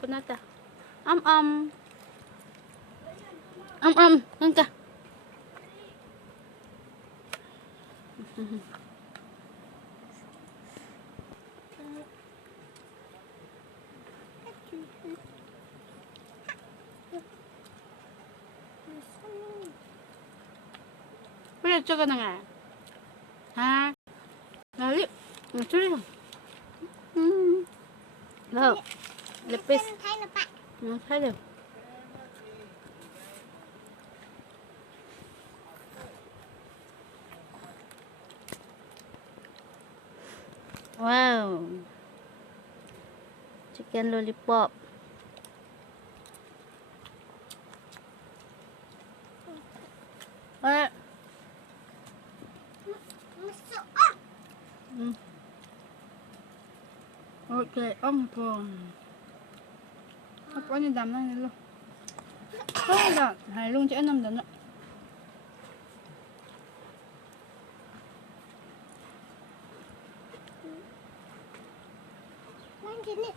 Punata. Yan ka. Wala, tsaka na nga. Ha? Lali. Masuri lang. Wow. Lepis. Masaya. Wow. Chicken lollipop. Wala. Okay, ampun. Apa ni dam nang ni lo? Không được, hãy luôn cho anh nằm đỉnh ạ. Lan sini.